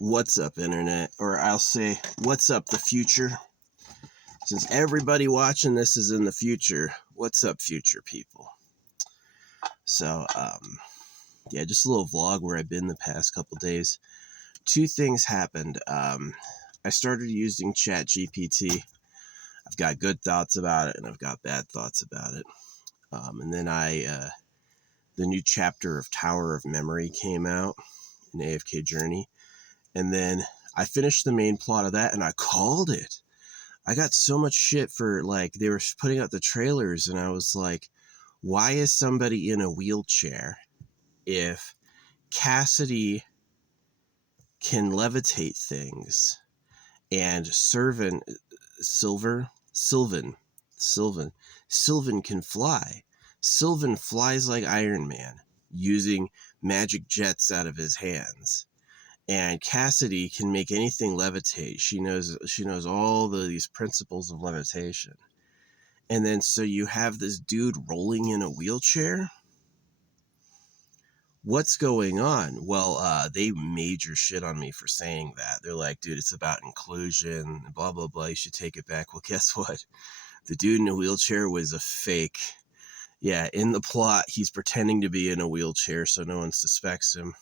What's up, internet? Or I'll say, what's up, the future? Since everybody watching this is in the future, what's up, future people? So, yeah, just a little vlog where I've been the past couple days. Two things happened. I started using GPT. I've got good thoughts about it, and I've got bad thoughts about it. And then the new chapter of Tower of Memory came out in AFK Journey. And then I finished the main plot of that, and I called it. I got so much shit for, like, they were putting out the trailers, and I was like, why is somebody in a wheelchair if Cassidy can levitate things and Sylvan can fly? Sylvan flies like Iron Man using magic jets out of his hands. And Cassidy can make anything levitate. She knows all these principles of levitation. And then so you have this dude rolling in a wheelchair? What's going on? Well, they major shit on me for saying that. They're like, dude, it's about inclusion, blah, blah, blah. You should take it back. Well, guess what? The dude in a wheelchair was a fake. Yeah, in the plot, he's pretending to be in a wheelchair so no one suspects him.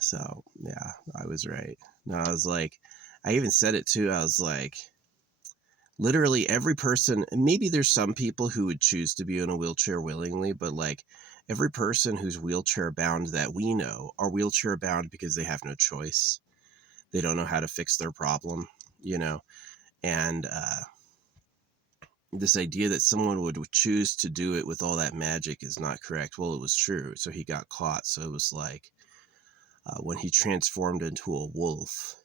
So, yeah, I was right. No, I was like, I even said it too. I was like, literally every person, maybe there's some people who would choose to be in a wheelchair willingly, but like every person who's wheelchair bound that we know are wheelchair bound because they have no choice. They don't know how to fix their problem, you know? And this idea that someone would choose to do it with all that magic is not correct. Well, it was true. So he got caught. So it was like, when he transformed into a wolf,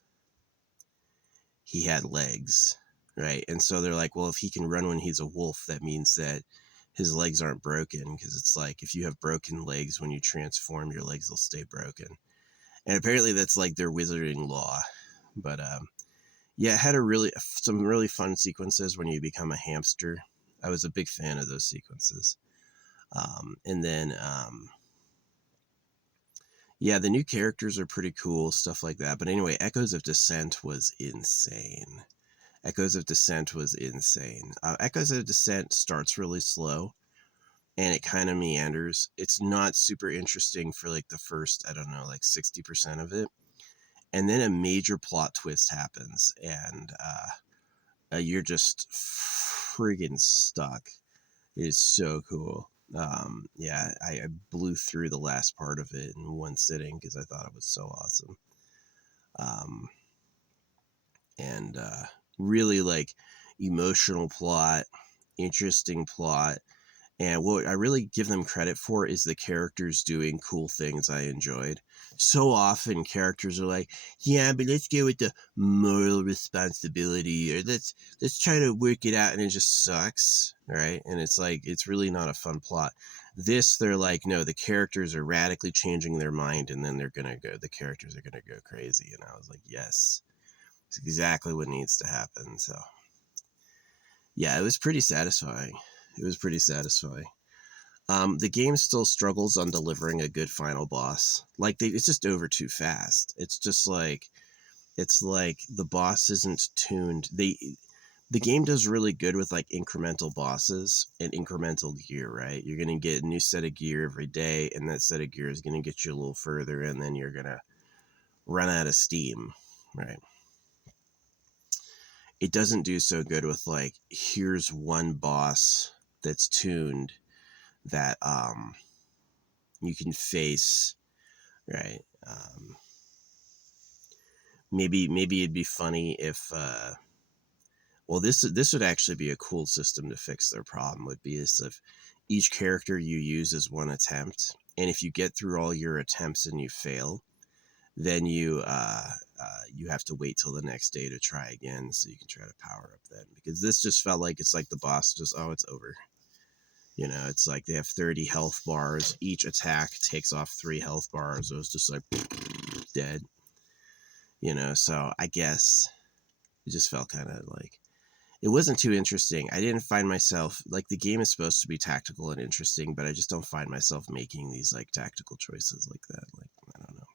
he had legs, right? And so they're like, well, if he can run when he's a wolf, that means that his legs aren't broken, because it's like, if you have broken legs when you transform, your legs will stay broken. And apparently that's like their wizarding law. But yeah, it had some really fun sequences when you become a hamster. I was a big fan of those sequences. And then yeah, the new characters are pretty cool, stuff like that. But anyway, Echoes of Dissent was insane. Echoes of Dissent was insane. Echoes of Dissent starts really slow, and it kind of meanders. It's not super interesting for like the first, I don't know, like 60% of it. And then a major plot twist happens, and you're just friggin' stuck. It is so cool. Yeah, I blew through the last part of it in one sitting because I thought it was so awesome. And really like emotional plot, interesting plot. And what I really give them credit for is the characters doing cool things I enjoyed. So often characters are like, yeah, but let's go with the moral responsibility, or let's try to work it out, and it just sucks, right? And it's like, it's really not a fun plot. This, they're like, no, the characters are radically changing their mind, and then the characters are gonna go crazy. And I was like, yes, it's exactly what needs to happen. So yeah, it was pretty satisfying. The game still struggles on delivering a good final boss. Like, it's just over too fast. It's just like, it's like the boss isn't tuned. The game does really good with like incremental bosses and incremental gear, right? You're going to get a new set of gear every day, and that set of gear is going to get you a little further, and then you're going to run out of steam, right? It doesn't do so good with like, here's one boss that's tuned that you can face, right? Maybe it'd be funny if well, this would actually be a cool system to fix their problem. Would be is if each character you use is one attempt, and if you get through all your attempts and you fail, then you have to wait till the next day to try again, so you can try to power up then. Because this just felt like it's like the boss just, oh, it's over. You know, it's like they have 30 health bars. Each attack takes off 3 health bars. It was just like dead. You know, so I guess it just felt kind of like, it wasn't too interesting. I didn't find myself, like, the game is supposed to be tactical and interesting, but I just don't find myself making these, like, tactical choices like that. Like, I don't know.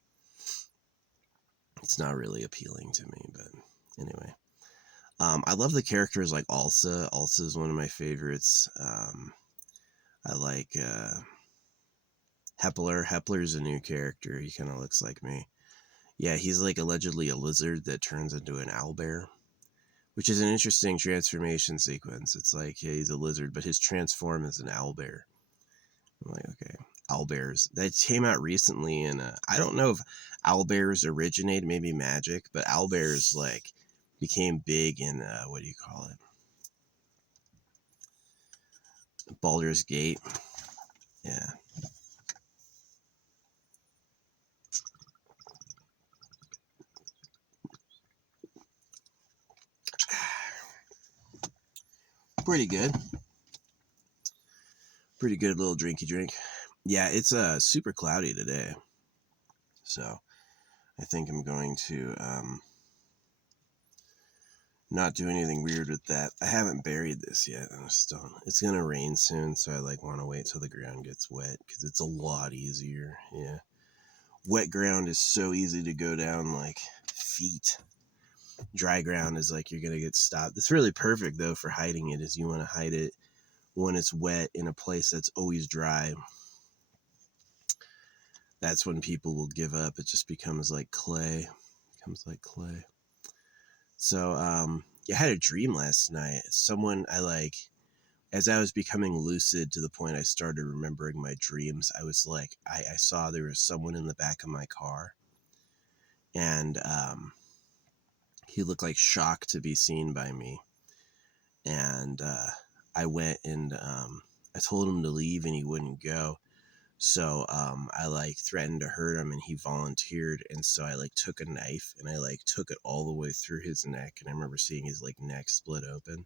It's not really appealing to me, but anyway. I love the characters like Alsa. Alsa is one of my favorites. I like Hepler. Hepler's a new character. He kind of looks like me. Yeah, he's like allegedly a lizard that turns into an owlbear, which is an interesting transformation sequence. It's like, yeah, he's a lizard, but his transform is an owlbear. I'm like, okay, owlbears. That came out recently, and I don't know if owlbears originated, maybe magic, but owlbears like became big in what do you call it? Baldur's Gate. Yeah. Pretty good. Pretty good little drinky drink. Yeah, it's super cloudy today. So I think I'm going to not do anything weird with that. I haven't buried this yet. It's gonna rain soon, so I like want to wait till the ground gets wet because it's a lot easier. Yeah, wet ground is so easy to go down like feet. Dry ground is like you're gonna get stopped. It's really perfect though for hiding it, is you want to hide it when it's wet in a place that's always dry. That's when people will give up. It just becomes like clay. So yeah, I had a dream last night. Someone I like, as I was becoming lucid to the point I started remembering my dreams, I was like, I saw there was someone in the back of my car, and he looked like shocked to be seen by me. And I went and I told him to leave, and he wouldn't go. So I like threatened to hurt him, and he volunteered. And so I like took a knife and I like took it all the way through his neck. And I remember seeing his like neck split open.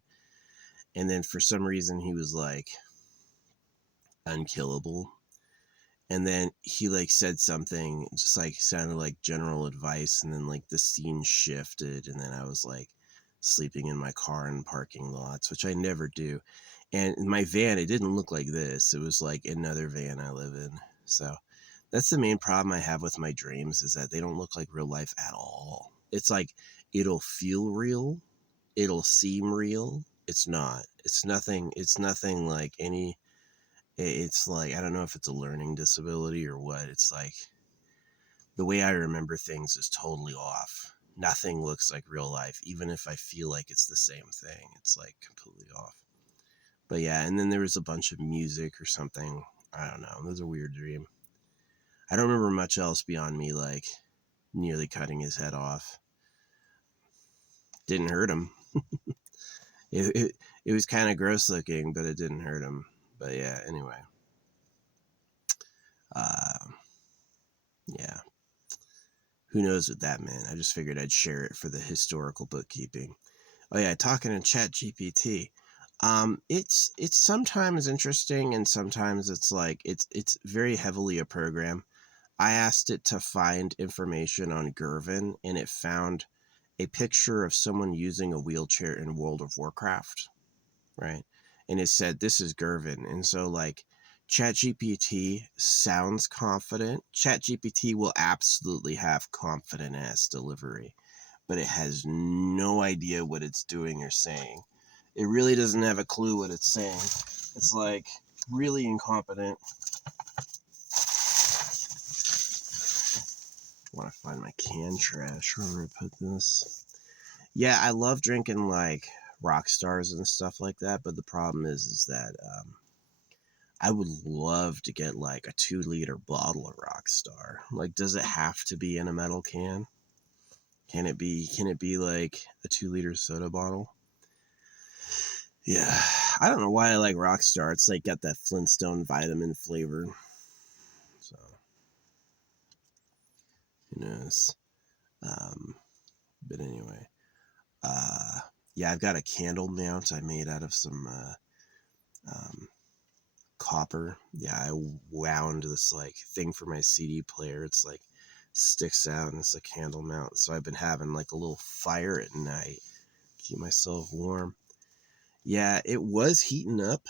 And then for some reason he was like unkillable. And then he like said something just like sounded like general advice. And then like the scene shifted. And then I was like sleeping in my car in parking lots, which I never do. And in my van, it didn't look like this. It was like another van I live in. So that's the main problem I have with my dreams, is that they don't look like real life at all. It's like it'll feel real, it'll seem real. It's not. It's nothing. It's nothing like any. It's like, I don't know if it's a learning disability or what. It's like the way I remember things is totally off. Nothing looks like real life, even if I feel like it's the same thing. It's like completely off. But yeah, and then there was a bunch of music or something. I don't know. It was a weird dream. I don't remember much else beyond me like nearly cutting his head off. Didn't hurt him. It was kind of gross looking, but it didn't hurt him. But yeah, anyway. Yeah. Who knows what that meant? I just figured I'd share it for the historical bookkeeping. Oh yeah, talking to Chat GPT. It's sometimes interesting, and sometimes it's like it's very heavily a program. I asked it to find information on Gervin, and it found a picture of someone using a wheelchair in World of Warcraft, right? And it said, this is Gervin. And so, like, ChatGPT sounds confident. ChatGPT will absolutely have confident ass delivery, but it has no idea what it's doing or saying. It really doesn't have a clue what it's saying. It's like really incompetent. I want to find my can trash. Where I put this? Yeah, I love drinking like rock stars and stuff like that, but the problem is that I would love to get like a 2-liter bottle of Rockstar. Like, does it have to be in a metal can? Can it be like a 2-liter soda bottle? Yeah, I don't know why I like Rockstar. It's like got that Flintstone vitamin flavor. So, who knows? But anyway, yeah, I've got a candle mount I made out of some copper. Yeah, I wound this like thing for my CD player. It's like sticks out, and it's a candle mount. So I've been having like a little fire at night, keep myself warm. Yeah, it was heating up,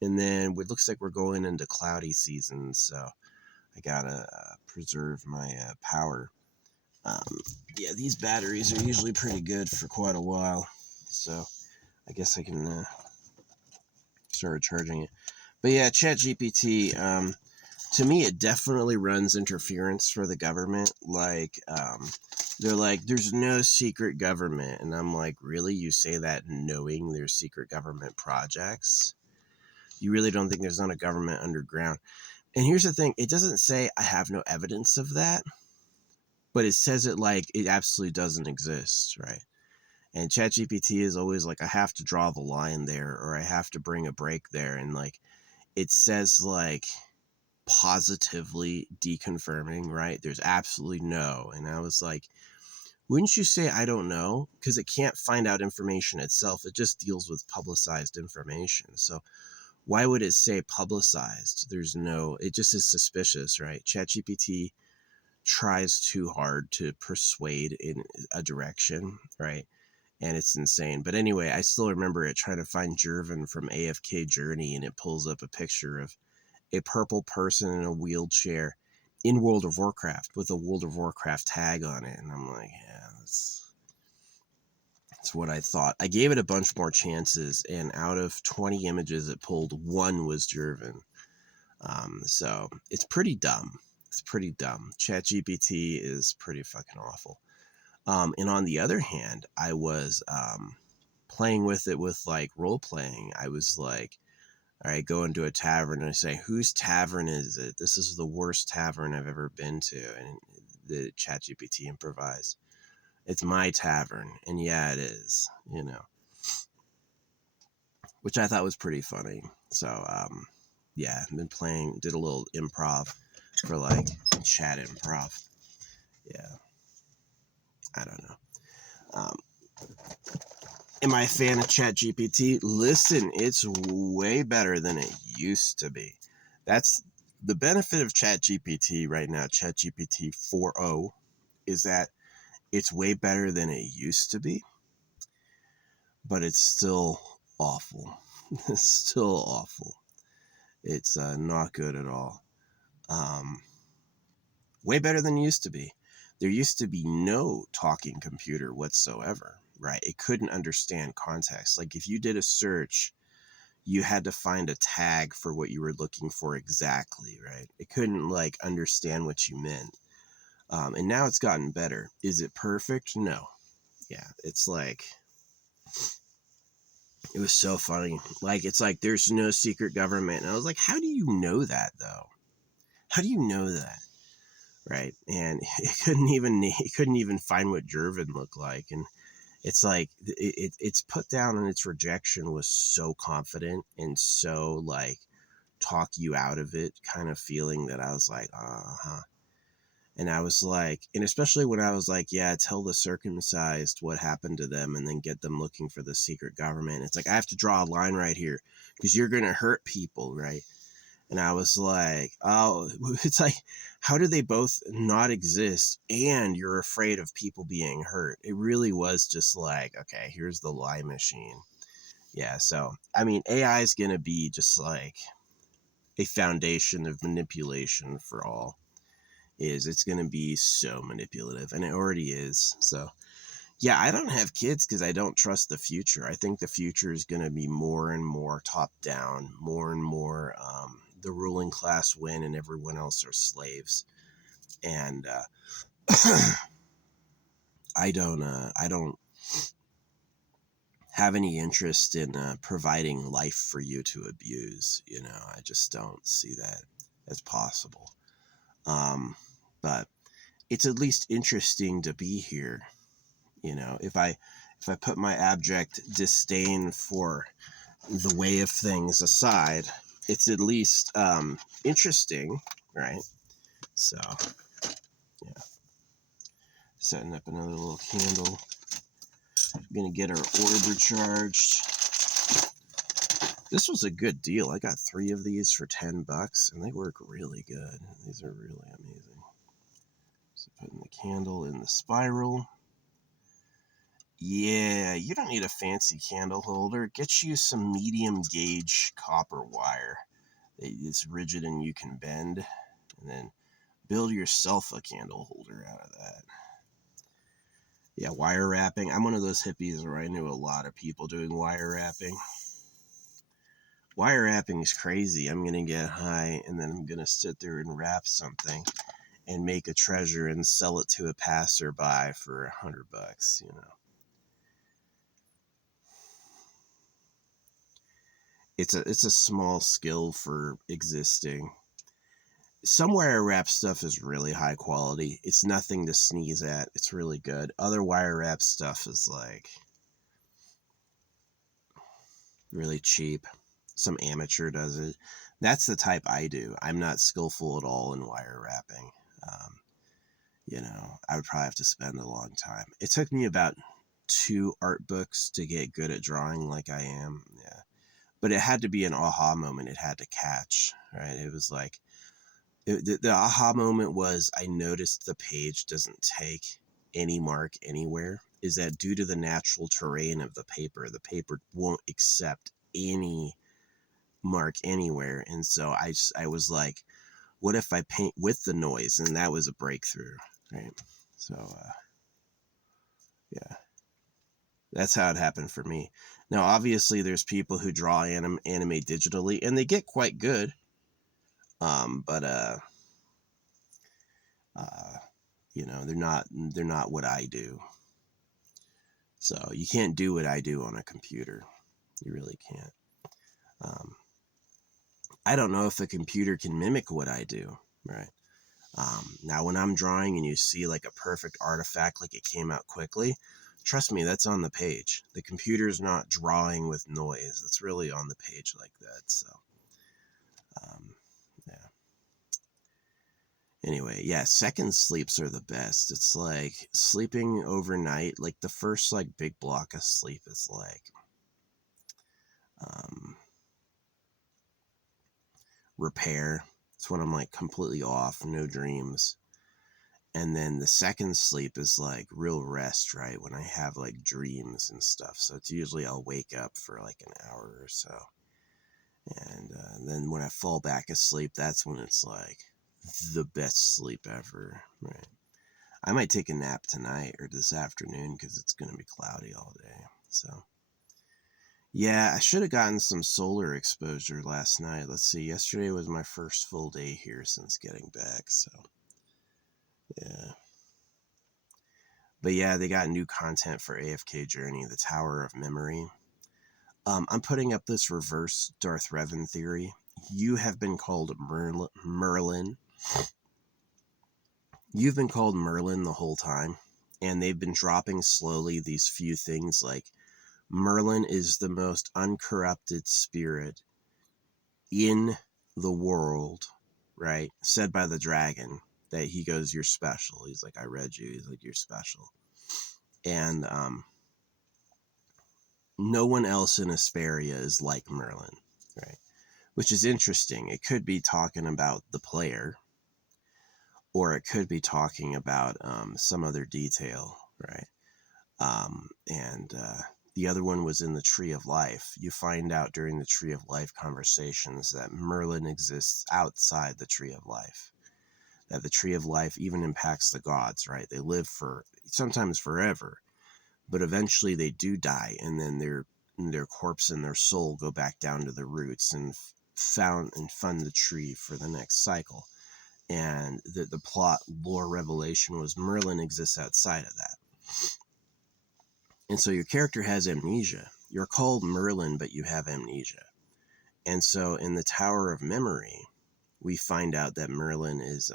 and then it looks like we're going into cloudy season, so I gotta preserve my power. Um, yeah, these batteries are usually pretty good for quite a while, so I guess I can start charging it. But yeah, ChatGPT, to me, it definitely runs interference for the government. Like, they're like, there's no secret government. And I'm like, really? You say that knowing there's secret government projects? You really don't think there's not a government underground? And here's the thing, it doesn't say I have no evidence of that, but it says it like it absolutely doesn't exist, right? And ChatGPT is always like, I have to draw the line there, or I have to bring a break there. And like, it says like positively deconfirming, right? There's absolutely no. And I was like, wouldn't you say I don't know? Because it can't find out information itself. It just deals with publicized information. So why would it say publicized? There's no, it just is suspicious, right? ChatGPT tries too hard to persuade in a direction, right? And it's insane. But anyway, I still remember it trying to find Jervin from AFK Journey, and it pulls up a picture of a purple person in a wheelchair in World of Warcraft with a World of Warcraft tag on it. And I'm like, yeah, that's what I thought. I gave it a bunch more chances, and out of 20 images it pulled, one was Jervin. So it's pretty dumb. It's pretty dumb. ChatGPT is pretty fucking awful. And on the other hand, I was playing with it with like role playing. I was like, all right, go into a tavern and I say, whose tavern is it? This is the worst tavern I've ever been to. And the ChatGPT improvised, it's my tavern. And yeah, it is, which I thought was pretty funny. So, yeah, I've been playing, did a little improv for like chat improv. Yeah, I don't know. Um, am I a fan of ChatGPT? Listen, it's way better than it used to be. That's the benefit of ChatGPT right now. ChatGPT 4.0 is that it's way better than it used to be, but it's still awful. It's still awful. It's not good at all. Way better than it used to be. There used to be no talking computer whatsoever, right? It couldn't understand context. Like if you did a search, you had to find a tag for what you were looking for exactly, right? It couldn't like understand what you meant. And now it's gotten better. Is it perfect? No. Yeah, it's like, it was so funny. Like, it's like, there's no secret government. And I was like, how do you know that though? How do you know that? Right. And it couldn't even find what Jervin looked like. And it's like, it's put down, and its rejection was so confident and so like talk you out of it kind of feeling that I was like, uh-huh. And I was like, and especially when I was like, yeah, tell the circumcised what happened to them and then get them looking for the secret government. It's like, I have to draw a line right here because you're going to hurt people, right? And I was like, oh, it's like, how do they both not exist and you're afraid of people being hurt? It really was just like, okay, here's the lie machine. Yeah, so, I mean, AI is going to be just like a foundation of manipulation for all. It's going to be so manipulative, and it already is. So yeah, I don't have kids because I don't trust the future. I think the future is going to be more and more top down, more and more the ruling class win and everyone else are slaves. And I don't have any interest in providing life for you to abuse. I just don't see that as possible. But it's at least interesting to be here. If I put my abject disdain for the way of things aside, it's at least interesting, right? So yeah, setting up another little candle. We're gonna get our orb charged. This was a good deal. I got 3 of these for $10, and they work really good. These are really amazing. So putting the candle in the spiral. Yeah, you don't need a fancy candle holder. Get you some medium gauge copper wire. It's rigid and you can bend, and then build yourself a candle holder out of that. Yeah, wire wrapping. I'm one of those hippies where I knew a lot of people doing wire wrapping. Wire wrapping is crazy. I'm going to get high and then I'm going to sit there and wrap something and make a treasure and sell it to a passerby for $100, you know. It's a small skill for existing. Some wire wrap stuff is really high quality. It's nothing to sneeze at. It's really good. Other wire wrap stuff is like really cheap. Some amateur does it. That's the type I do. I'm not skillful at all in wire wrapping. You know, I would probably have to spend a long time. It took me about 2 art books to get good at drawing like I am. Yeah. But it had to be an aha moment. It had to catch, right? It was like, the aha moment was I noticed the page doesn't take any mark anywhere. Is that due to the natural terrain of the paper won't accept any mark anywhere. And so I was like, what if I paint with the noise? And that was a breakthrough, right? So, yeah, that's how it happened for me. Now, obviously, there's people who draw anime digitally, and they get quite good. But you know, they're not what I do. So you can't do what I do on a computer. You really can't. I don't know if a computer can mimic what I do, right? Now, when I'm drawing and you see like a perfect artifact, like it came out quickly, trust me, that's on the page. The computer's not drawing with noise. It's really on the page like that. So, yeah. Anyway, yeah, second sleeps are the best. It's like sleeping overnight, like the first like big block of sleep is like, repair. It's when I'm like completely off, no dreams. And then the second sleep is like real rest, right? When I have like dreams and stuff. So it's usually I'll wake up for like an hour or so. And then when I fall back asleep, that's when it's like the best sleep ever, right? I might take a nap tonight or this afternoon because it's going to be cloudy all day. So, yeah, I should have gotten some solar exposure last night. Let's see, yesterday was my first full day here since getting back. So, yeah. But yeah, they got new content for AFK Journey, the Tower of Memory. I'm putting up this reverse Darth Revan theory. You have been called Merlin. You've been called Merlin the whole time. And they've been dropping slowly these few things like Merlin is the most uncorrupted spirit in the world, right? Said by the dragon that he goes, you're special. He's like, I read you. He's like, you're special. And no one else in Asperia is like Merlin, right? Which is interesting. It could be talking about the player, or it could be talking about some other detail, right? And the other one was in the Tree of Life. You find out during the Tree of Life conversations that Merlin exists outside the Tree of Life. That the Tree of Life even impacts the gods, right? They live for sometimes forever, but eventually they do die, and then their corpse and their soul go back down to the roots and fund the tree for the next cycle. And the plot lore revelation was Merlin exists outside of that. And so your character has amnesia. You're called Merlin, but you have amnesia. And so in the Tower of Memory, we find out that Merlin is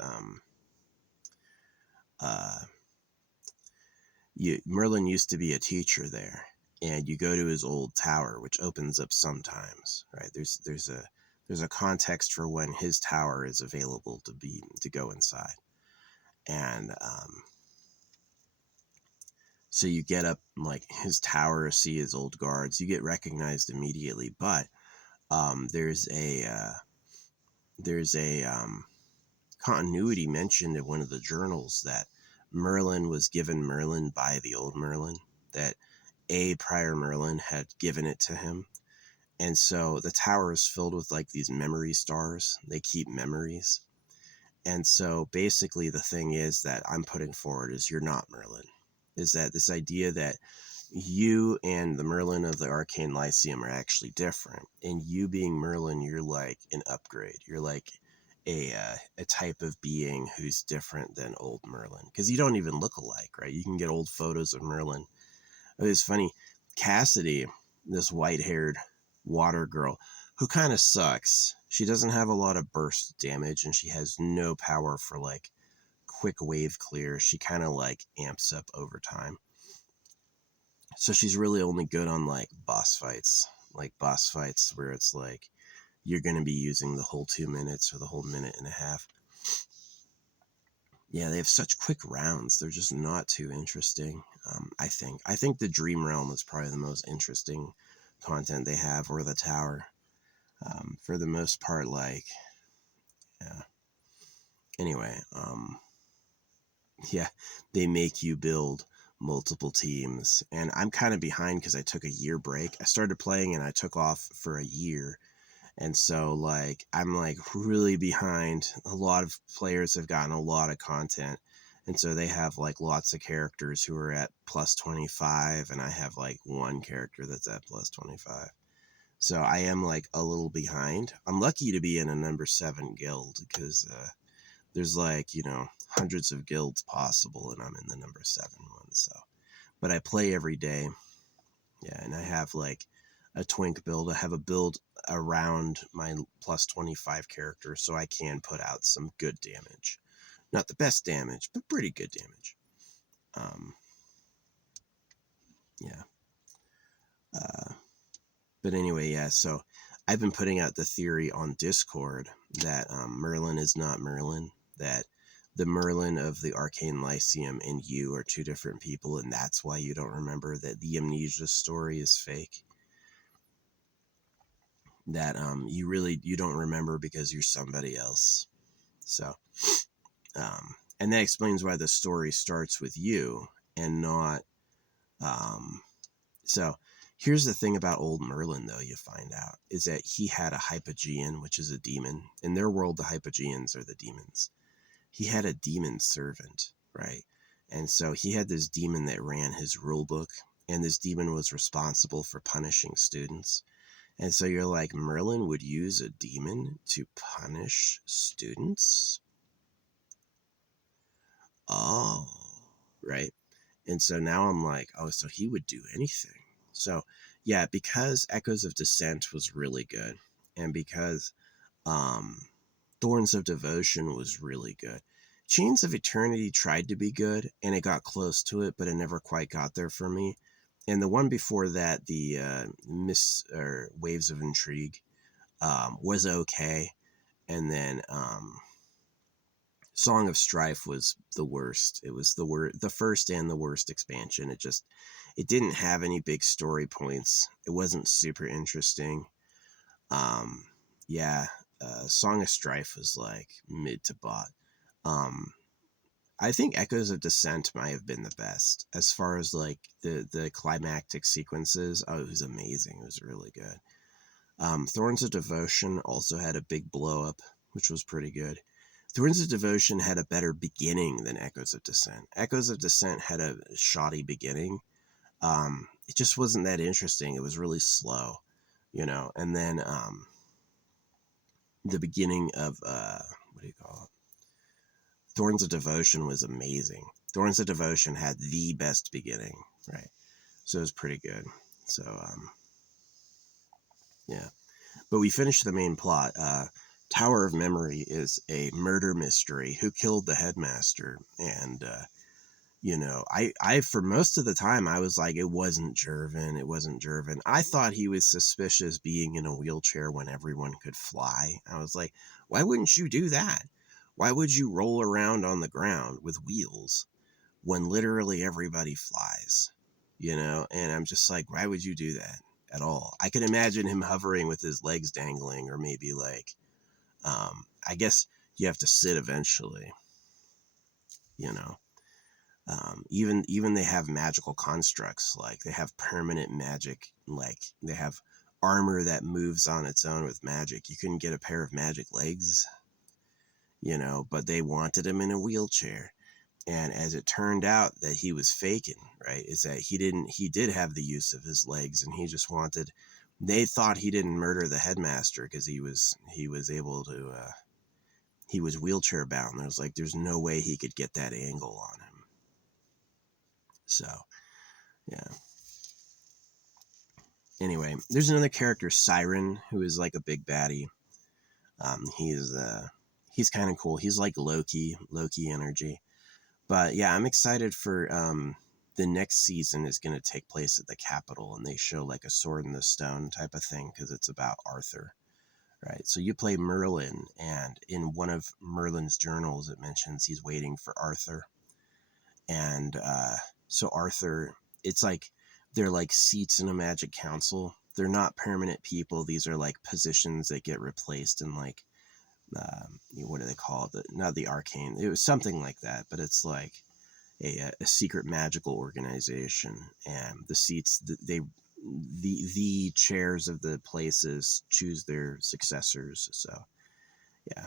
Merlin used to be a teacher there, and you go to his old tower, which opens up sometimes, right? There's a context for when his tower is available to go inside, and so you get up like his tower, see his old guards, you get recognized immediately, but there's a continuity mentioned in one of the journals that Merlin was given Merlin by the old Merlin, that a prior Merlin had given it to him. And so the tower is filled with like these memory stars. They keep memories. And so basically the thing is that I'm putting forward is you're not Merlin. Is that this idea that you and the Merlin of the Arcane Lyceum are actually different. And you being Merlin, you're like an upgrade. You're like a type of being who's different than old Merlin. Because you don't even look alike, right? You can get old photos of Merlin. It's funny. Cassidy, this white-haired water girl, who kind of sucks. She doesn't have a lot of burst damage, and she has no power for like quick wave clear. She kind of like amps up over time. So she's really only good on like boss fights where it's like you're going to be using the whole 2 minutes or the whole minute and a half. Yeah, they have such quick rounds. They're just not too interesting. I think the Dream Realm is probably the most interesting content they have, or the Tower. For the most part, like, yeah. Anyway, yeah, they make you build multiple teams, and I'm kind of behind because I took a year break. I started playing and I took off for a year, and so like I'm like really behind. A lot of players have gotten a lot of content, and so they have like lots of characters who are at plus 25, and I have like one character that's at plus 25. So I am like a little behind. I'm lucky to be in a number 7 guild because there's like, you know, hundreds of guilds possible, and I'm in the number 7 one. So, but I play every day. Yeah, and I have like a twink build. I have a build around my plus 25 character, so I can put out some good damage. Not the best damage, but pretty good damage. Yeah. But anyway, yeah, so I've been putting out the theory on Discord that Merlin is not Merlin, that the Merlin of the Arcane Lyceum and you are two different people, and that's why you don't remember, that the amnesia story is fake. That you don't remember because you're somebody else. So, and that explains why the story starts with you and not, so here's the thing about old Merlin, though, you find out, is that he had a Hypogean, which is a demon. In their world, the Hypogeans are the demons. He had a demon servant, right? And so he had this demon that ran his rule book, and this demon was responsible for punishing students. And so you're like, Merlin would use a demon to punish students? Oh, right. And so now I'm like, oh, so he would do anything. So, yeah, because Echoes of Dissent was really good, and because Thorns of Devotion was really good. Chains of Eternity tried to be good, and it got close to it, but it never quite got there for me. And the one before that, the Waves of Intrigue, was okay. And then Song of Strife was the worst. It was the first and the worst expansion. It didn't have any big story points. It wasn't super interesting. Yeah, Song of Strife was like mid to bot. I think Echoes of Dissent might have been the best as far as like the climactic sequences. Oh, it was amazing. It was really good. Thorns of Devotion also had a big blow up, which was pretty good. Thorns of Devotion had a better beginning than Echoes of Dissent. Echoes of Dissent had a shoddy beginning. It just wasn't that interesting. It was really slow, you know. And then the beginning of what do you call it? Thorns of Devotion was amazing. Thorns of Devotion had the best beginning, right? So it was pretty good. So yeah. But we finished the main plot. Tower of Memory is a murder mystery. Who killed the headmaster? And you know, I for most of the time I was like, it wasn't Jervin. It wasn't Jervin. I thought he was suspicious being in a wheelchair when everyone could fly. I was like, why wouldn't you do that? Why would you roll around on the ground with wheels when literally everybody flies? You know, and I'm just like, why would you do that at all? I can imagine him hovering with his legs dangling, or maybe like, I guess you have to sit eventually, you know. Even they have magical constructs, like they have permanent magic, like they have armor that moves on its own with magic. You couldn't get a pair of magic legs, but they wanted him in a wheelchair. And as it turned out that he was faking, right, is that he did have the use of his legs, and he just wanted, they thought he didn't murder the headmaster because he was able to, he was wheelchair bound. There's no way he could get that angle on him. So, yeah. Anyway, there's another character, Siren, who is like a big baddie. He's kind of cool. He's like Loki energy. But yeah, I'm excited for the next season is going to take place at the Capitol, and they show like a Sword in the Stone type of thing because it's about Arthur, right? So you play Merlin, and in one of Merlin's journals, it mentions he's waiting for Arthur. And so Arthur, it's like they're like seats in a magic council. They're not permanent people. These are like positions that get replaced in like, what do they call it? Not the arcane. It was something like that, but it's like a secret magical organization. And the seats, the chairs of the places choose their successors. So, yeah.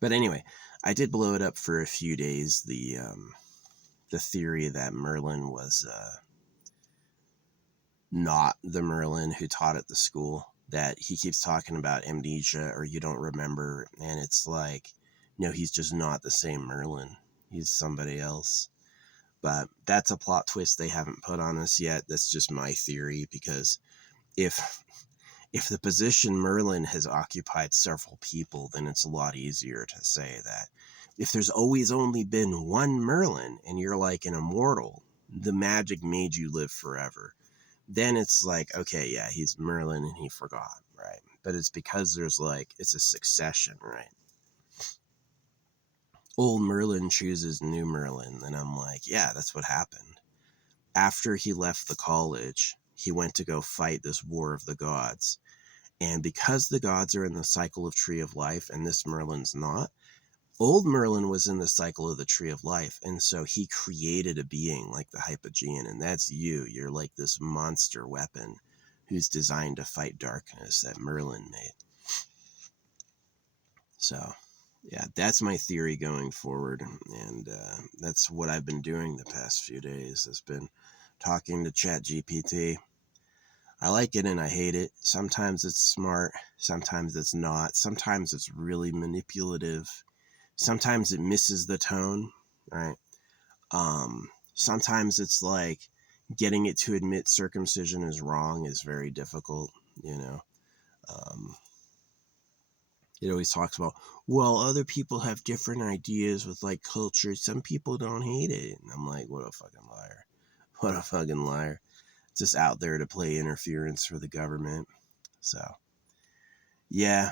But anyway, I did blow it up for a few days. The theory that Merlin was not the Merlin who taught at the school, that he keeps talking about amnesia or you don't remember, and it's like, no, he's just not the same Merlin. He's somebody else. But that's a plot twist they haven't put on us yet. That's just my theory, because if the position Merlin has occupied several people, then it's a lot easier to say that. If there's always only been one Merlin and you're like an immortal, the magic made you live forever, then it's like, okay, yeah, he's Merlin and he forgot, right? But it's because there's like, it's a succession, right? Old Merlin chooses new Merlin, and I'm like, yeah, that's what happened. After he left the college, he went to go fight this war of the gods. And because the gods are in the cycle of Tree of Life and this Merlin's not, old Merlin was in the cycle of the Tree of Life, and so he created a being like the Hypogean, and that's you. You're like this monster weapon who's designed to fight darkness that Merlin made. So, yeah, that's my theory going forward, and that's what I've been doing the past few days. Has been talking to ChatGPT. I like it and I hate it. Sometimes it's smart, sometimes it's not. Sometimes it's really manipulative. Sometimes it misses the tone, right? Sometimes it's like getting it to admit circumcision is wrong is very difficult, you know. It always talks about, well, other people have different ideas with like culture. Some people don't hate it. And I'm like, what a fucking liar. What a fucking liar. It's just out there to play interference for the government. So, yeah.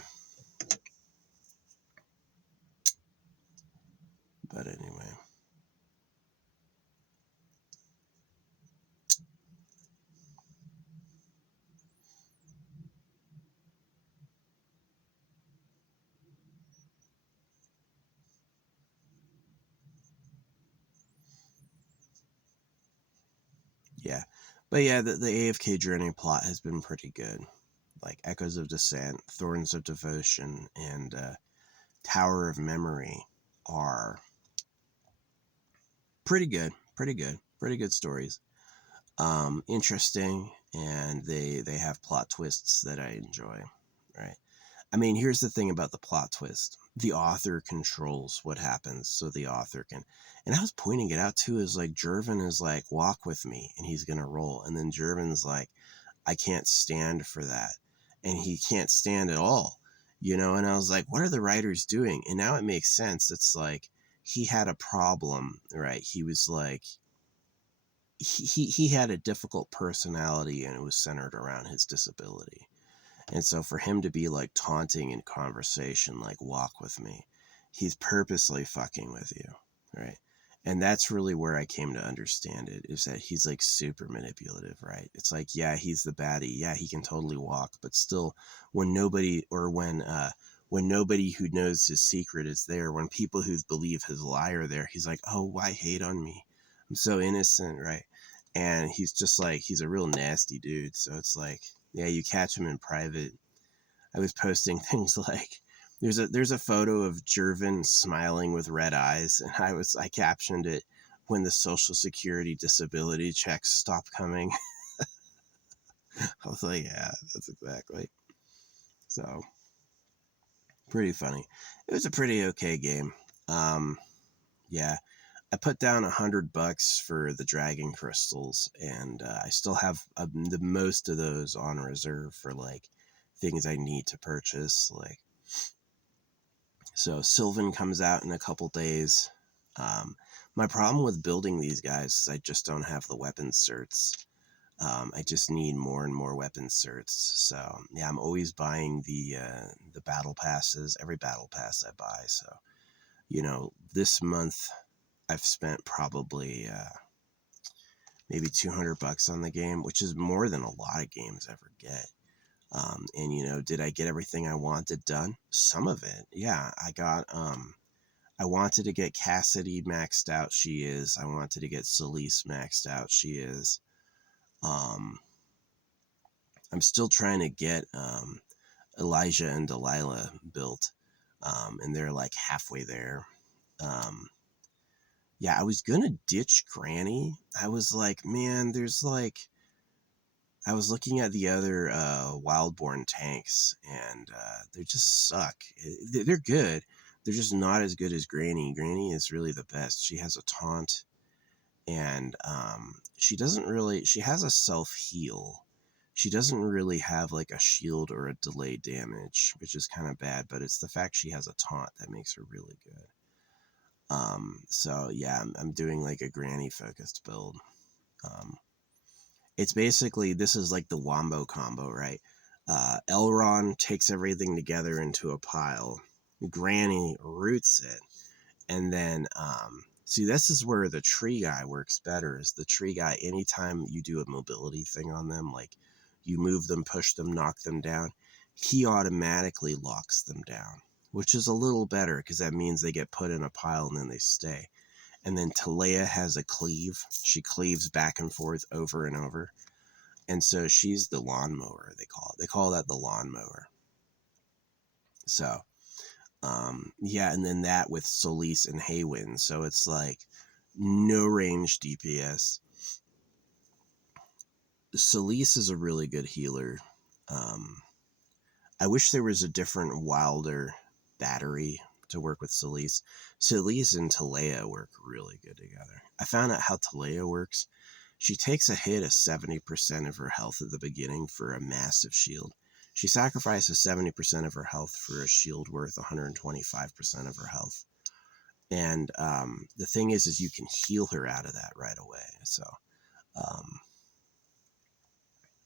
But anyway. Yeah. But yeah, the AFK journey plot has been pretty good. Like Echoes of Dissent, Thorns of Devotion, and Tower of Memory are pretty good. Pretty good. Pretty good stories. Interesting, and they have plot twists that I enjoy, right? I mean, here's the thing about the plot twist. The author controls what happens, so the author can, and I was pointing it out too, is like Jervin is like, walk with me, and he's gonna roll, and then Jervin's like, I can't stand for that, and he can't stand at all, and I was like, what are the writers doing? And now it makes sense. It's like he had a problem, right? He was like, he had a difficult personality, and it was centered around his disability. And so for him to be like taunting in conversation, like walk with me, he's purposely fucking with you, right? And that's really where I came to understand it, is that he's like super manipulative, right? It's like, yeah, he's the baddie. Yeah, he can totally walk, but still when nobody, or when when nobody who knows his secret is there, when people who believe his lie are there, he's like, oh, why hate on me? I'm so innocent, right? And he's just like, he's a real nasty dude. So it's like, yeah, you catch him in private. I was posting things like, there's a photo of Jervin smiling with red eyes, and I captioned it, when the Social Security disability checks stop coming. I was like, yeah, that's exactly. So pretty funny. It was a pretty okay game. Yeah, I put down $100 for the dragon crystals, and I still have the most of those on reserve for like things I need to purchase. Like, so Sylvan comes out in a couple days. My problem with building these guys is I just don't have the weapon certs. I just need more and more weapon certs. So yeah, I'm always buying the battle passes. Every battle pass I buy. So this month I've spent probably maybe $200 on the game, which is more than a lot of games ever get. And did I get everything I wanted done? Some of it, yeah. I got. I wanted to get Cassidy maxed out. She is. I wanted to get Celise maxed out. She is. I'm still trying to get Elijah and Delilah built, and they're like halfway there. Yeah, I was gonna ditch Granny. I was like, man, I was looking at the other Wildborn tanks, and they just suck. They're good. They're just not as good as Granny. Granny is really the best. She has a taunt, and she has a self-heal. She doesn't really have like a shield or a delay damage, which is kind of bad, but it's the fact she has a taunt that makes her really good. So yeah, I'm doing like a Granny focused build. It's basically, this is like the Wombo combo, right? Elrond takes everything together into a pile. Granny roots it. And then, see, this is where the tree guy works better. Is the tree guy, anytime you do a mobility thing on them, like you move them, push them, knock them down, he automatically locks them down, which is a little better because that means they get put in a pile and then they stay. And then Talea has a cleave. She cleaves back and forth over and over. And so she's the lawnmower, they call it. They call that the lawnmower. So, yeah, and then that with Solis and Haywind. So it's like no range DPS. Solis is a really good healer. I wish there was a different, wilder battery to work with Solis. Solis and Talea work really good together. I found out how Talea works. She takes a hit of 70% of her health at the beginning for a massive shield. She sacrifices 70% of her health for a shield worth 125% of her health. And the thing is you can heal her out of that right away. So,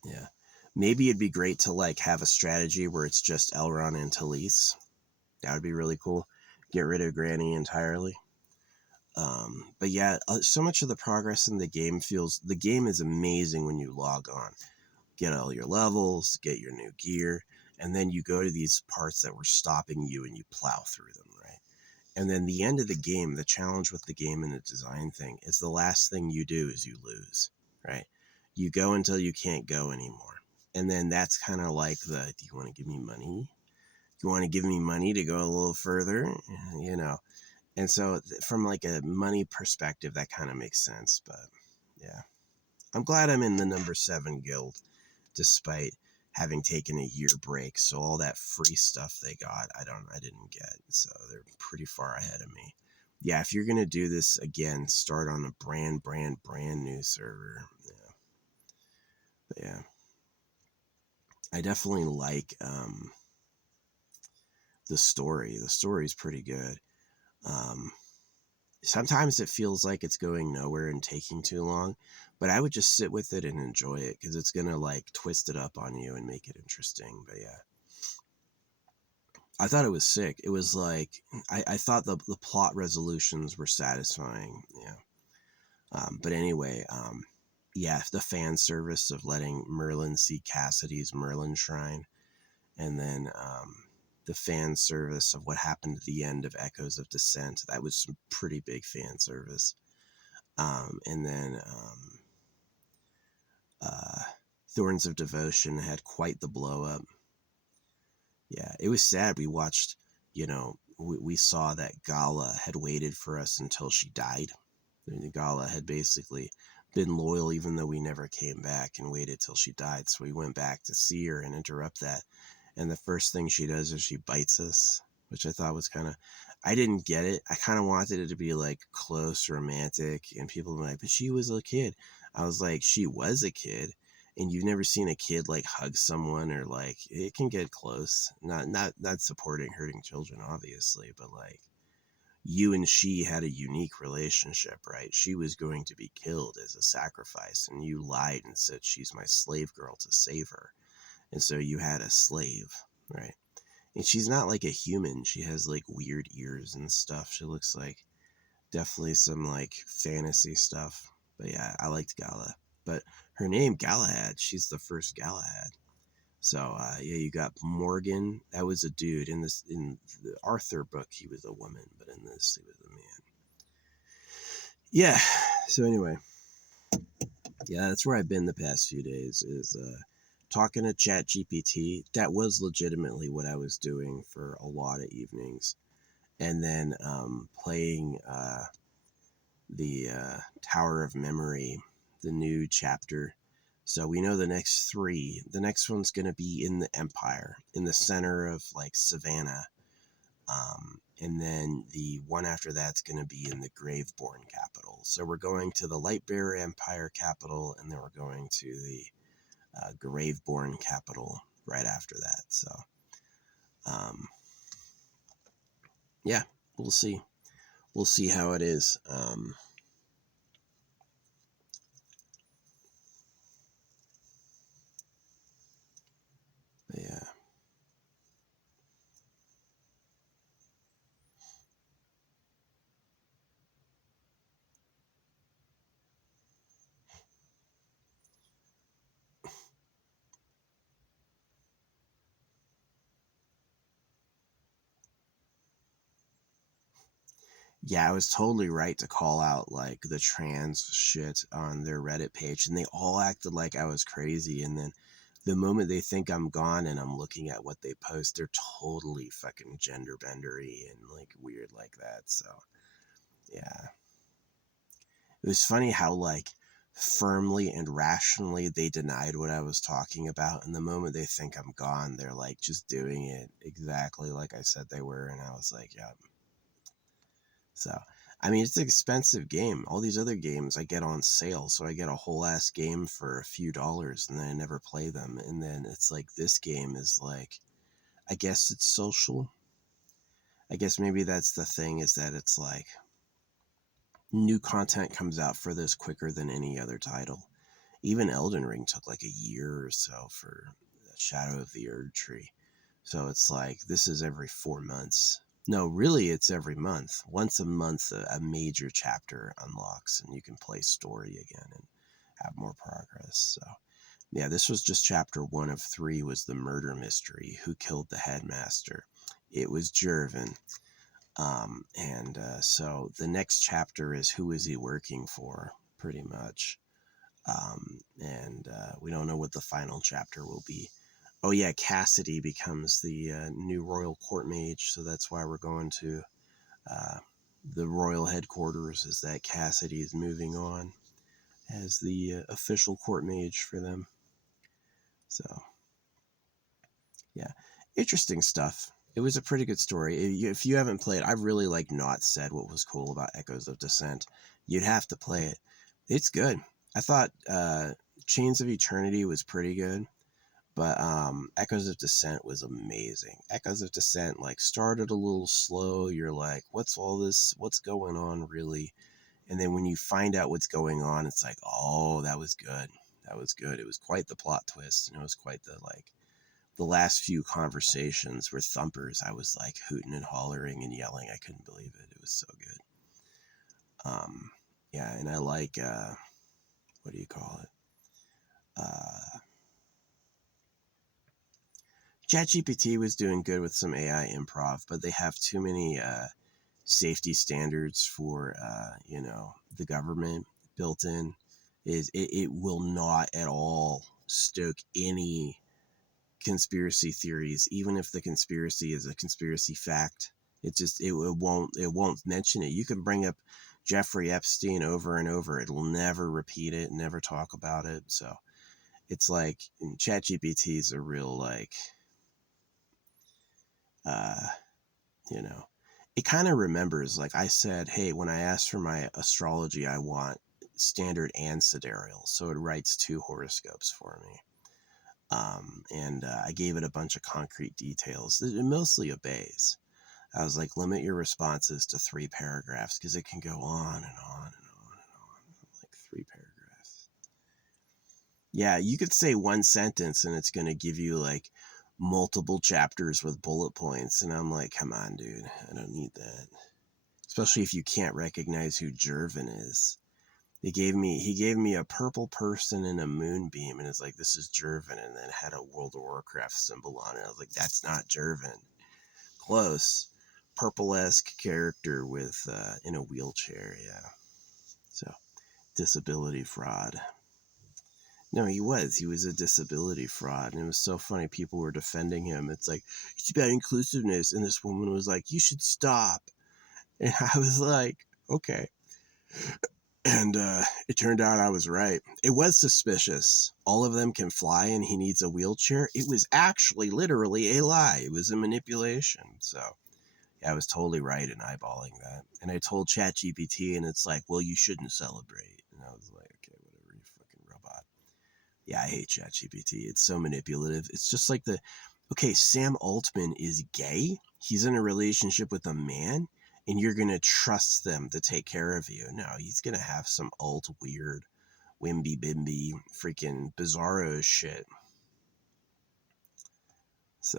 yeah. Maybe it'd be great to like have a strategy where it's just Elrond and Talise. That would be really cool. Get rid of Granny entirely. But yeah, so much of the progress in the game is amazing when you log on. Get all your levels, get your new gear, and then you go to these parts that were stopping you and you plow through them, right? And then the end of the game, the challenge with the game and the design thing is the last thing you do is you lose, right? You go until you can't go anymore. And then that's kind of like do you want to give me money? Do you want to give me money to go a little further? And so from like a money perspective, that kind of makes sense. But yeah, I'm glad I'm in the number 7 guild, despite having taken a year break. So all that free stuff they got, I didn't get. So they're pretty far ahead of me. Yeah, if you're going to do this again, start on a brand new server. Yeah. But yeah, I definitely like the story. The story's pretty good. Sometimes it feels like it's going nowhere and taking too long, but I would just sit with it and enjoy it because it's going to like twist it up on you and make it interesting. But yeah, I thought it was sick. It was like, I thought the plot resolutions were satisfying. Yeah. But anyway, yeah, the fan service of letting Merlin see Cassidy's Merlin shrine. And then, the fan service of what happened at the end of Echoes of Dissent. That was some pretty big fan service. And then Thorns of Devotion had quite the blow up. Yeah, it was sad. We watched, we saw that Gala had waited for us until she died. The Gala had basically been loyal even though we never came back, and waited till she died. So we went back to see her and interrupt that. And the first thing she does is she bites us, which I thought was kind of, I didn't get it. I kind of wanted it to be like close, romantic, and people were like, but she was a kid. I was like, she was a kid, and you've never seen a kid like hug someone, or like, it can get close. Not supporting hurting children, obviously, but like, you and she had a unique relationship, right? She was going to be killed as a sacrifice, and you lied and said she's my slave girl to save her. And so you had a slave, right? And she's not like a human. She has like weird ears and stuff. She looks like definitely some like fantasy stuff. But yeah, I liked Gala. But her name, Galahad, she's the first Galahad. So yeah, you got Morgan. That was a dude. In the Arthur book, he was a woman, but in this, he was a man. Yeah. So anyway, yeah, that's where I've been the past few days. Is talking to Chat GPT. That was legitimately what I was doing for a lot of evenings, and then playing the Tower of Memory, the new chapter. So we know the next three. The next one's going to be in the Empire, in the center of like Savannah. And then the one after that's going to be in the Graveborn capital. So we're going to the Lightbearer Empire capital, and then we're going to the Graveborn capital right after that. So, yeah, we'll see. We'll see how it is. Yeah. Yeah, I was totally right to call out like the trans shit on their Reddit page, and they all acted like I was crazy. And then the moment they think I'm gone and I'm looking at what they post, they're totally fucking gender bendery and like weird like that. So yeah, it was funny how like firmly and rationally they denied what I was talking about, and the moment they think I'm gone, they're like just doing it exactly like I said they were, and I was like, yeah. So, I mean, it's an expensive game. All these other games I get on sale, so I get a whole ass game for a few dollars, and then I never play them. And then it's like this game is like, I guess it's social. I guess maybe that's the thing, is that it's like new content comes out for this quicker than any other title. Even Elden Ring took like a year or so for Shadow of the Erd Tree. So it's like, this is every 4 months. No, really, it's every month. Once a month, a major chapter unlocks, and you can play story again and have more progress. So, yeah, this was just chapter 1 of 3, was the murder mystery. Who killed the headmaster? It was Jervin. So the next chapter is, who is he working for, pretty much. We don't know what the final chapter will be. Oh yeah, Cassidy becomes the new royal court mage, so that's why we're going to the royal headquarters, is that Cassidy is moving on as the official court mage for them. So yeah, interesting stuff. It was a pretty good story. If you haven't played, I really like not said what was cool about Echoes of Dissent. You'd have to play it. It's good. I thought Chains of Eternity was pretty good. But Echoes of Dissent was amazing. Echoes of Dissent like started a little slow. You're like, what's all this? What's going on, really? And then when you find out what's going on, it's like, oh, that was good. That was good. It was quite the plot twist, and it was quite the last few conversations were thumpers. I was like hooting and hollering and yelling. I couldn't believe it. It was so good. Yeah, and I like what do you call it? ChatGPT was doing good with some AI improv, but they have too many safety standards for the government built in. It will not at all stoke any conspiracy theories, even if the conspiracy is a conspiracy fact. It won't mention it. You can bring up Jeffrey Epstein over and over, it'll never repeat it, never talk about it. So it's like ChatGPT is a real uh it kind of remembers, like I said, hey, when I asked for my astrology, I want standard and sidereal, so it writes 2 horoscopes for me. And I gave it a bunch of concrete details. It mostly obeys. I was like, limit your responses to 3 paragraphs because it can go on and on and on and on. Like 3 paragraphs. Yeah, you could say 1 sentence and it's going to give you like multiple chapters with bullet points. And I'm like, come on, dude, I don't need that. Especially if you can't recognize who Jervin is. He gave me a purple person in a moonbeam, and it's like, this is Jervin, and then had a World of Warcraft symbol on it. I was like, that's not Jervin. Close. Purple-esque character with in a wheelchair, yeah. So, disability fraud. No, he was a disability fraud, and it was so funny. People were defending him. It's like, it's about inclusiveness, and this woman was like, you should stop. And I was like, okay. And it turned out I was right. It was suspicious. All of them can fly and he needs a wheelchair. It was actually literally a lie. It was a manipulation. So yeah, I was totally right in eyeballing that. And I told ChatGPT and it's like, well, you shouldn't celebrate. And I was like, okay, whatever, you fucking robot. Yeah, I hate ChatGPT. It's so manipulative. It's just like okay, Sam Altman is gay. He's in a relationship with a man. And you're going to trust them to take care of you. No, he's going to have some alt weird, wimby bimby, freaking bizarro shit. So.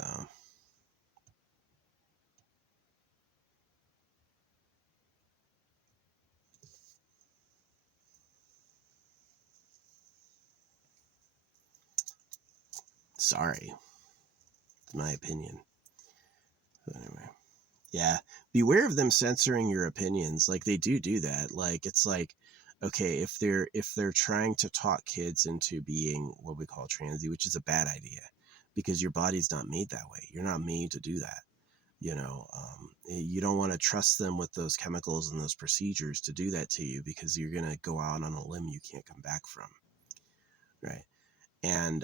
Sorry. It's my opinion. But anyway. Yeah. Beware of them censoring your opinions. Like they do that. Like it's like, okay, if they're trying to talk kids into being what we call transy, which is a bad idea because your body's not made that way. You're not made to do that. You don't want to trust them with those chemicals and those procedures to do that to you because you're going to go out on a limb you can't come back from. Right. And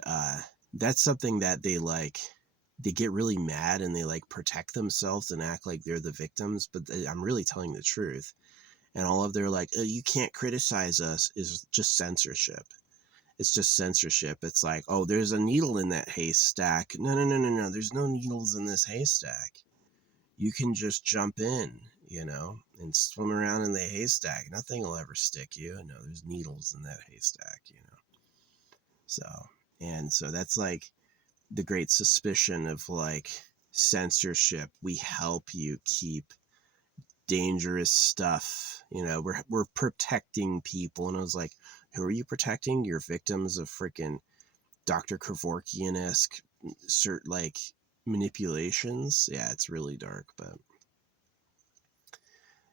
that's something that they get really mad and they like protect themselves and act like they're the victims. But I'm really telling the truth. And all of their like, oh, you can't criticize us is just censorship. It's just censorship. It's like, oh, there's a needle in that haystack. No. There's no needles in this haystack. You can just jump in, and swim around in the haystack. Nothing will ever stick you. No, there's needles in that haystack, So that's like the great suspicion of like censorship. We help you keep dangerous stuff. We're protecting people. And I was like, who are you protecting? You're victims of freaking Dr. Kevorkian-esque like manipulations. Yeah, it's really dark, but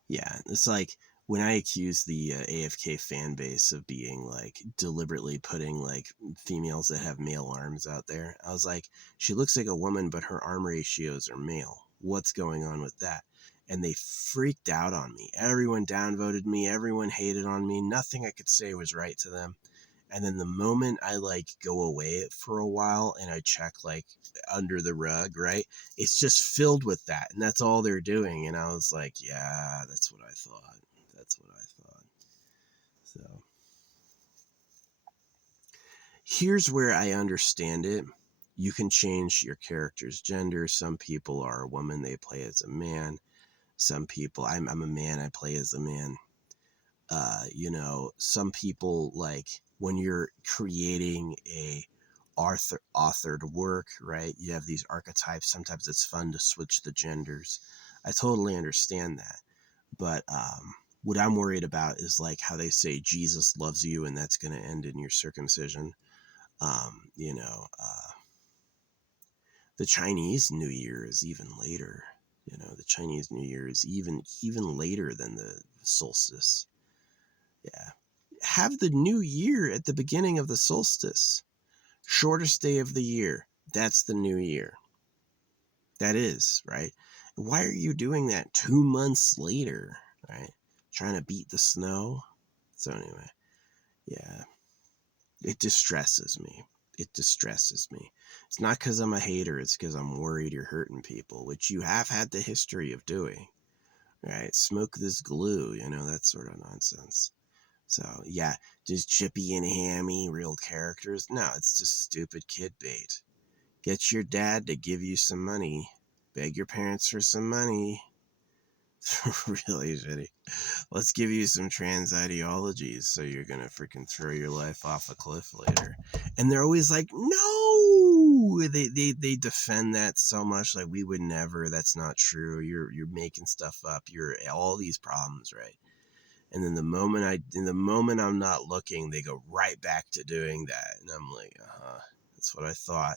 yeah, it's like when I accuse the AFK fan base of being like deliberately putting like females that have male arms out there, I was like, she looks like a woman, but her arm ratios are male. What's going on with that? And they freaked out on me. Everyone downvoted me. Everyone hated on me. Nothing I could say was right to them. And then the moment I like go away for a while and I check like under the rug, right? It's just filled with that. And that's all they're doing. And I was like, yeah, that's what I thought. That's what I thought. So here's where I understand it. You can change your character's gender. Some people are a woman, they play as a man. Some people, I'm a man, I play as a man. Some people, like when you're creating a authored work, right? You have these archetypes. Sometimes it's fun to switch the genders. I totally understand that. But what I'm worried about is like how they say Jesus loves you and that's going to end in your circumcision. The Chinese New Year is even later. You know, the Chinese New Year is even later than the solstice. Yeah. Have the new year at the beginning of the solstice. Shortest day of the year. That's the new year. That is, right? Why are you doing that 2 months later, right? Trying to beat the snow? So anyway, yeah. It distresses me. It distresses me. It's not because I'm a hater. It's because I'm worried you're hurting people, which you have had the history of doing, right? Smoke this glue, you know, that sort of nonsense. So, yeah, does Chippy and Hammy real characters? No, it's just stupid kid bait. Get your dad to give you some money. Beg your parents for some money. Really shitty. Let's give you some trans ideologies so you're going to freaking throw your life off a cliff later. And they're always like, no! They defend that so much, like, we would never, that's not true. You're making stuff up. You're all these problems, right? And then the moment I'm not looking, they go right back to doing that. And I'm like, that's what I thought.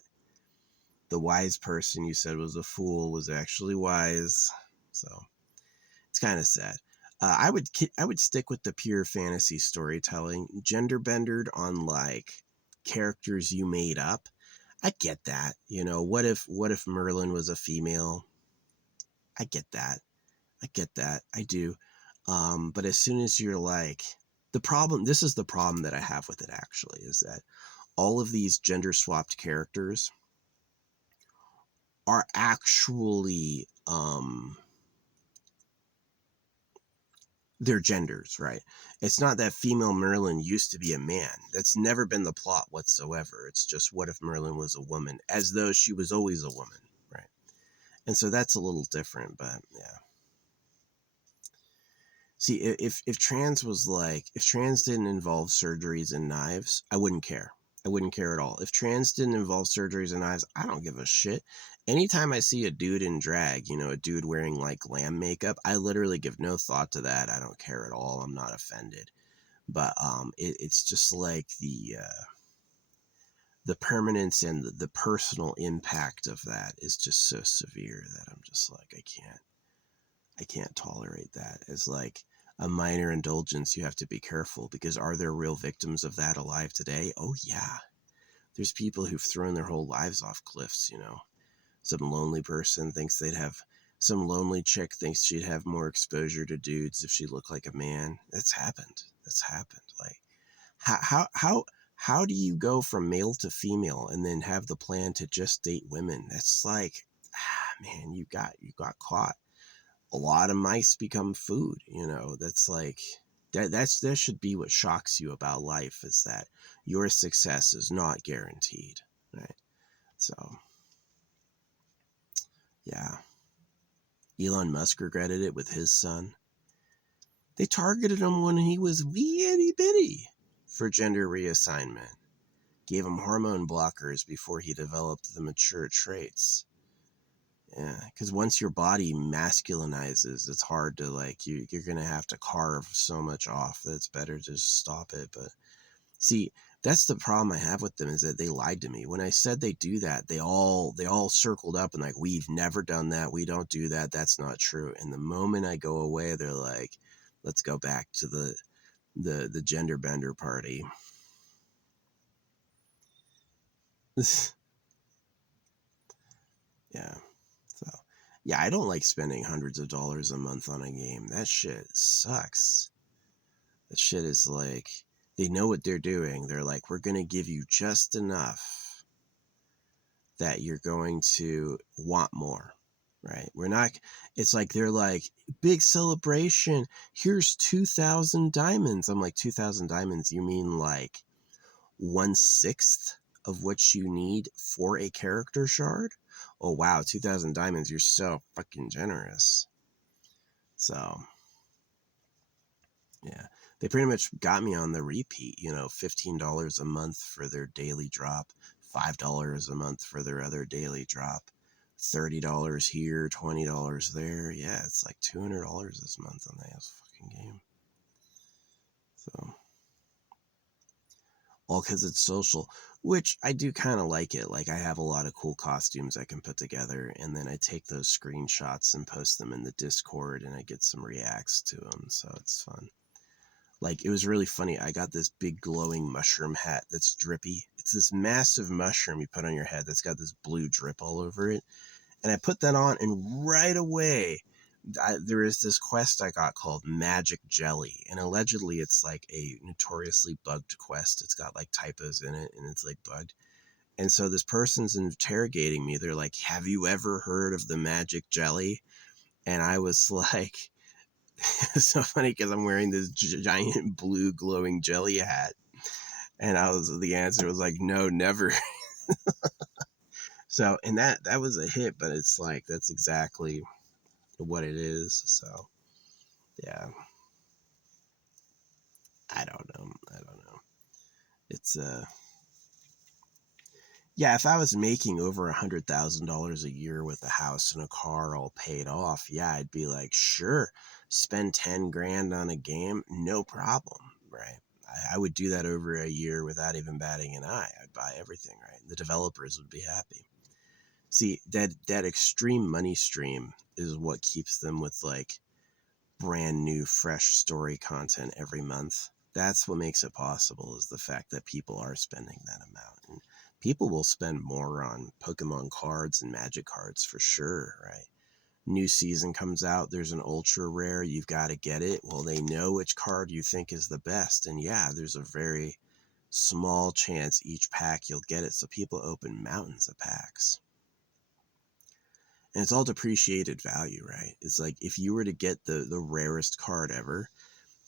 The wise person you said was a fool was actually wise. So it's kind of sad. I would stick with the pure fantasy storytelling, gender bendered on like characters you made up. I get that. You know, what if Merlin was a female? I get that. I do. But as soon as you're like, this is the problem that I have with it actually, is that all of these gender swapped characters are actually their genders, right? It's not that female Merlin used to be a man. That's never been the plot whatsoever. It's just, what if Merlin was a woman, as though she was always a woman, right? And so that's a little different, but yeah. See, if trans was like, if trans didn't involve surgeries and knives, I wouldn't care. I wouldn't care at all. If trans didn't involve surgeries and knives, I don't give a shit. Anytime I see a dude in drag, you know, a dude wearing like glam makeup, I literally give no thought to that. I don't care at all. I'm not offended. But it's just like the permanence and the personal impact of that is just so severe that I'm just like, I can't tolerate that. As like a minor indulgence, you have to be careful, because are there real victims of that alive today? Oh yeah. There's people who've thrown their whole lives off cliffs, you know. Some lonely person thinks some lonely chick thinks she'd have more exposure to dudes if she looked like a man. That's happened. Like, how do you go from male to female and then have the plan to just date women? That's like, man, you got caught. A lot of mice become food, you know. That's like, that should be what shocks you about life, is that your success is not guaranteed, right? So yeah, Elon Musk regretted it with his son. They targeted him when he was wee itty bitty for gender reassignment, gave him hormone blockers before he developed the mature traits. Yeah, because once your body masculinizes, it's hard to, like, you're going to have to carve so much off that it's better to just stop it. But see, that's the problem I have with them, is that they lied to me. When I said they do that, they all circled up and like, we've never done that. We don't do that. That's not true. And the moment I go away, they're like, let's go back to the gender bender party. Yeah. So, yeah, I don't like spending hundreds of dollars a month on a game. That shit sucks. That shit is like, they know what they're doing. They're like, we're going to give you just enough that you're going to want more, right? We're not, it's like, they're like, big celebration. Here's 2,000 diamonds. I'm like, 2,000 diamonds? You mean like 1/6 of what you need for a character shard? Oh wow, 2,000 diamonds, you're so fucking generous. So yeah, they pretty much got me on the repeat, you know, $15 a month for their daily drop, $5 a month for their other daily drop, $30 here, $20 there. Yeah, it's like $200 this month on that fucking game. So all because it's social, which I do kind of like it. Like I have a lot of cool costumes I can put together, and then I take those screenshots and post them in the Discord, and I get some reacts to them, so it's fun. Like, it was really funny. I got this big glowing mushroom hat that's drippy. It's this massive mushroom you put on your head that's got this blue drip all over it. And I put that on, and right away, there is this quest I got called Magic Jelly. And allegedly, it's like a notoriously bugged quest. It's got like typos in it, and it's like bugged. And so this person's interrogating me. They're like, have you ever heard of the Magic Jelly? And I was like, it's so funny because I'm wearing this giant blue glowing jelly hat. And the answer was like, no, never. So, and that was a hit, but it's like, that's exactly what it is. So, yeah, I don't know. It's, yeah, if I was making over $100,000 a year with a house and a car all paid off, yeah, I'd be like, sure, spend 10 grand on a game, no problem, right? I would do that over a year without even batting an eye. I'd buy everything, right? The developers would be happy. See, that extreme money stream is what keeps them with like brand new, fresh story content every month. That's what makes it possible, is the fact that people are spending that amount. And people will spend more on Pokemon cards and Magic cards for sure, right? New season comes out, there's an ultra rare, you've got to get it. Well, they know which card you think is the best. And yeah, there's a very small chance each pack you'll get it. So people open mountains of packs. And it's all depreciated value, right? It's like if you were to get the rarest card ever,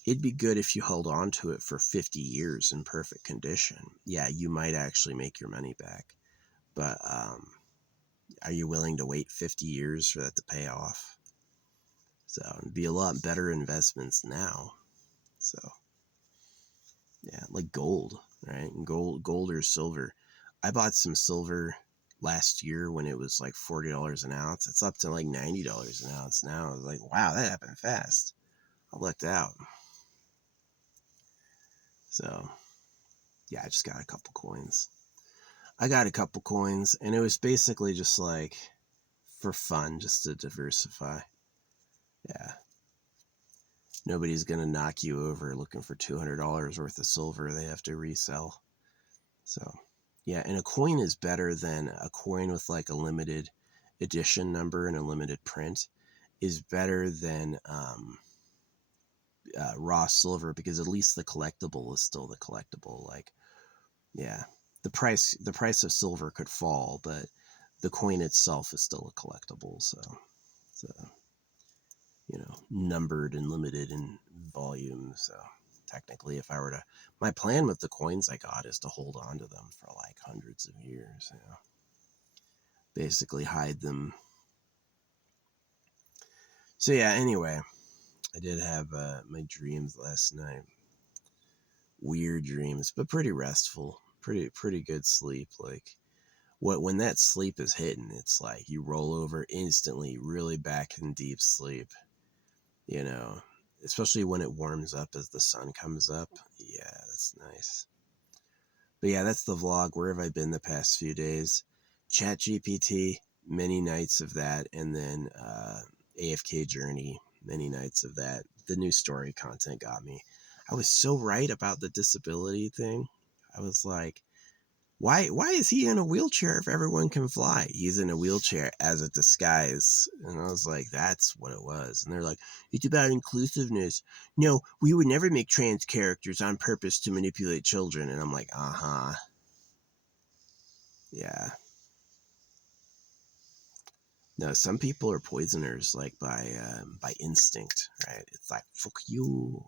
it'd be good if you held on to it for 50 years in perfect condition. Yeah, you might actually make your money back. But are you willing to wait 50 years for that to pay off? So it'd be a lot better investments now. So yeah, like gold, right? Gold or silver. I bought some silver last year when it was like $40 an ounce. It's up to like $90 an ounce now. I was like, wow, that happened fast. I lucked out. So yeah, I just got a couple coins. And it was basically just like for fun, just to diversify. Yeah. Nobody's going to knock you over looking for $200 worth of silver they have to resell. So, yeah, and a coin is better than a coin with like a limited edition number and a limited print is better than raw silver, because at least the collectible is still the collectible. Like, yeah, the price of silver could fall, but the coin itself is still a collectible. So it's numbered and limited in volume. So technically, if I were to, my plan with the coins I got is to hold on to them for like hundreds of years. Basically hide them. So yeah. Anyway, I did have my dreams last night. Weird dreams, but pretty restful. Pretty good sleep. Like when that sleep is hitting, it's like you roll over instantly, really back in deep sleep. Especially when it warms up as the sun comes up. Yeah, that's nice. But yeah, that's the vlog. Where have I been the past few days? ChatGPT, many nights of that, and then AFK Journey, many nights of that. The new story content got me. I was so right about the disability thing. I was like, why is he in a wheelchair if everyone can fly? He's in a wheelchair as a disguise. And I was like, that's what it was. And they're like, it's about inclusiveness. No, we would never make trans characters on purpose to manipulate children. And I'm like, uh-huh. Yeah. No, some people are poisoners, like by instinct, right? It's like, fuck you.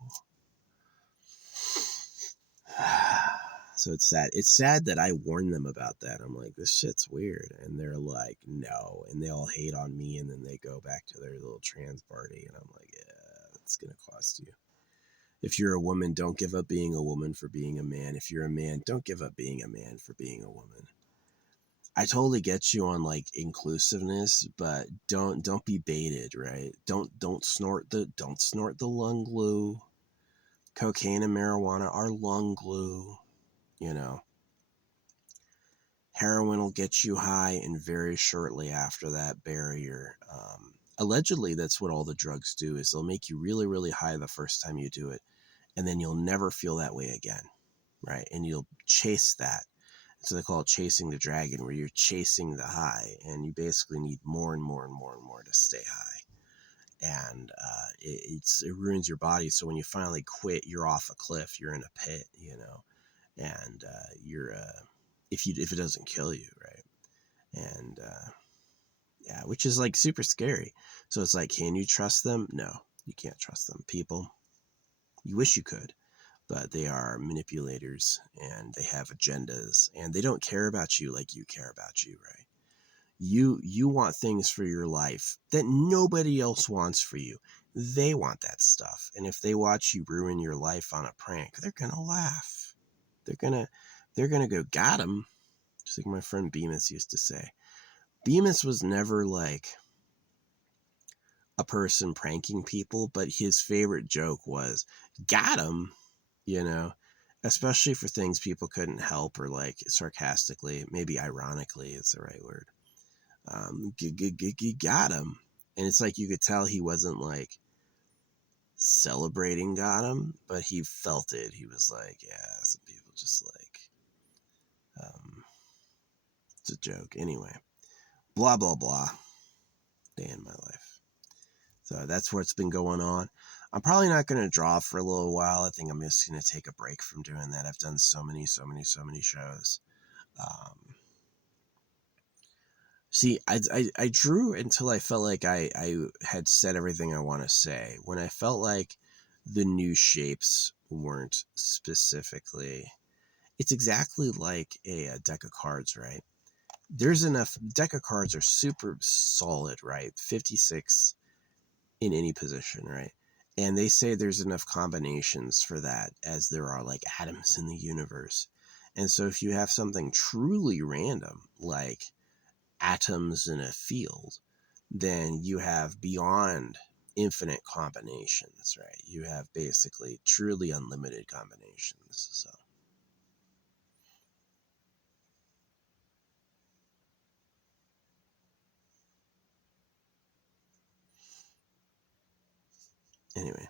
So it's sad. It's sad that I warned them about that. I'm like, this shit's weird. And they're like, no. And they all hate on me. And then they go back to their little trans party. And I'm like, yeah, it's going to cost you. If you're a woman, don't give up being a woman for being a man. If you're a man, don't give up being a man for being a woman. I totally get you on like inclusiveness, but don't be baited, right? Don't snort the lung glue. Cocaine and marijuana are lung glue. you know. Heroin will get you high, and very shortly after that barrier, allegedly that's what all the drugs do, is they'll make you really, really high the first time you do it, and then you'll never feel that way again, right? And you'll chase that. So they call it chasing the dragon, where you're chasing the high, and you basically need more and more and more and more to stay high. And it ruins your body. So when you finally quit, you're off a cliff, you're in a pit, you know, and you're if it doesn't kill you, right? And yeah, which is like super scary. So it's like, can you trust them? No, you can't trust them. People, you wish you could, but they are manipulators, and they have agendas, and they don't care about you like you care about you, right? You want things for your life that nobody else wants for you. They want that stuff. And if they watch you ruin your life on a prank, they're gonna laugh. They're gonna go, got him. Just like my friend Bemis used to say. Bemis was never like a person pranking people, but his favorite joke was, got him, you know, especially for things people couldn't help, or like sarcastically, maybe ironically, it's the right word. Got him. And it's like you could tell he wasn't like celebrating got him, but he felt it. He was like, yeah, some people just like, it's a joke. Anyway, blah, blah, blah. Day in my life. So that's what's been going on. I'm probably not going to draw for a little while. I think I'm just going to take a break from doing that. I've done so many shows. See, I drew until I felt like I had said everything I want to say. When I felt like the new shapes weren't specifically, it's exactly like a deck of cards, right? There's enough, deck of cards are super solid, right? 56 in any position, right? And they say there's enough combinations for that as there are like atoms in the universe. And so if you have something truly random, like atoms in a field, then you have beyond infinite combinations, right? You have basically truly unlimited combinations. So anyway,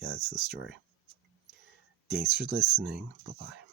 yeah, that's the story. Thanks for listening. Bye-bye.